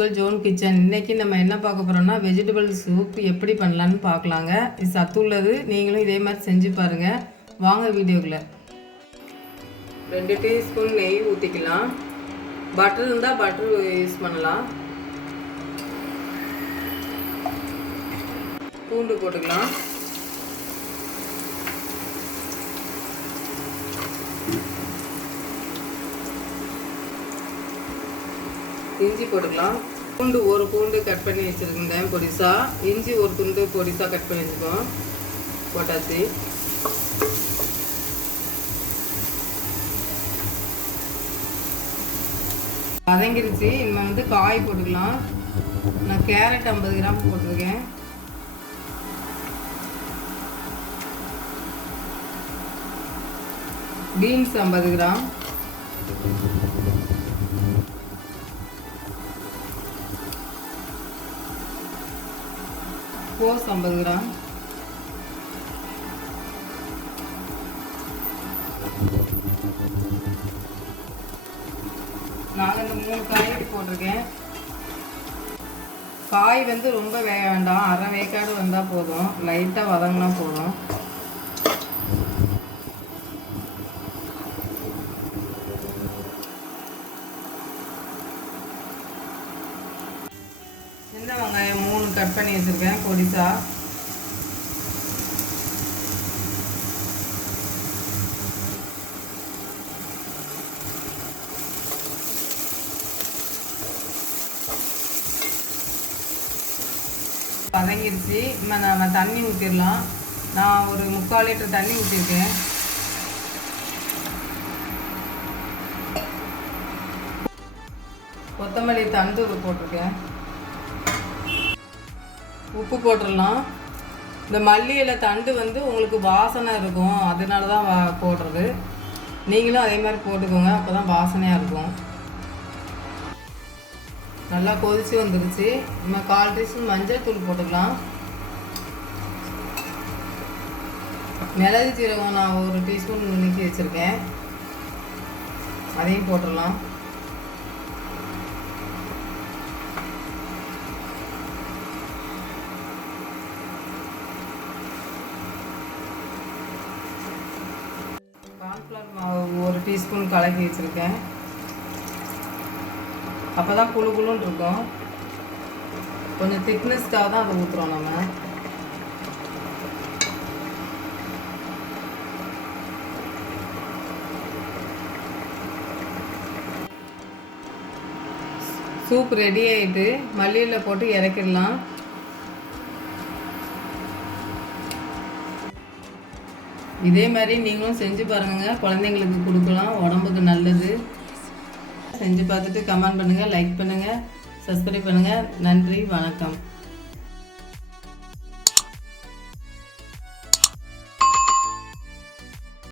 உங்கள் zone kitchen. இன்றைக்கி நம்ம என்ன பார்க்க போகிறோம்னா வெஜிடபிள் சூப் எப்படி பண்ணலான்னு பார்க்கலாங்க. இது சத்துள்ளது, நீங்களும் இதே மாதிரி செஞ்சு பாருங்கள். வாங்க வீடியோக்குள்ள. 2 டீஸ்பூன் நெய் ஊற்றிக்கலாம். பட்டர் இருந்தால் பட்டர் யூஸ் பண்ணலாம். பூண்டு போட்டுக்கலாம். இஞ்சி போட்டுக்கலாம். பூண்டு ஒரு பூண்டு கட் பண்ணி வச்சுருக்கேன் பொடிசா. இஞ்சி ஒரு துண்டு பொடிசா கட் பண்ணி வச்சுக்கோம். போட்டாச்சு. வதங்கிருச்சு. இனிமே வந்து காய் போட்டுக்கலாம். நான் கேரட் 50 கிராம் போட்டிருக்கேன். Beans 50 gram. கோஸ் 50 கிராம். நான் இந்த 3 காய்கறி போட்டிருக்கேன். காய் வந்து ரொம்ப வேக வேண்டாம், அரை வேக்காடு வந்தால் போதும், லைட்டாக வதங்கினா போதும். சின்ன வெங்காயம் 3 கட் பண்ணி வச்சுருக்கேன் பொடிசா. வதங்கிருச்சு. இப்போ நம்ம தண்ணி ஊற்றிடலாம். நான் ஒரு 3/4 லிட்டர் தண்ணி ஊற்றிருக்கேன். கொத்தமல்லி தண்டு போட்டிருக்கேன். உப்பு போட்டுடலாம். இந்த மல்லி இலை தண்டு வந்து உங்களுக்கு வாசனை இருக்கும், அதனால தான் போடுறது. நீங்களும் அதே மாதிரி போட்டுக்கோங்க, அப்போ தான் வாசனையாக இருக்கும். நல்லா கொதிச்சு வந்துருச்சு. நம்ம 1/4 டீஸ்பூன் மஞ்சள் தூள் போட்டுக்கலாம். மிளகு சீரகம் நான் 1 டீஸ்பூன் நுணுக்கி வச்சுருக்கேன், அதையும் போட்டுடலாம். கார்ன்ஃப்ளவர் மாவு 1 டீஸ்பூன் கலக்கி வச்சுருக்கேன். அப்போ தான் குழு குழுன்னு இருக்கும். கொஞ்சம் திக்னஸ்க்காக தான் அதை ஊற்றுறோம் நம்ம. சூப் ரெடி ஆகிட்டு மல்லியில் போட்டு இறக்கிடலாம். இதே மாதிரி நீங்களும் செஞ்சு பாருங்க, குழந்தைங்களுக்கு கொடுக்கலாம், உடம்புக்கு நல்லது. செஞ்சு பார்த்துட்டு கமெண்ட் பண்ணுங்கள், லைக் பண்ணுங்கள், சப்ஸ்கிரைப் பண்ணுங்கள். நன்றி, வணக்கம்.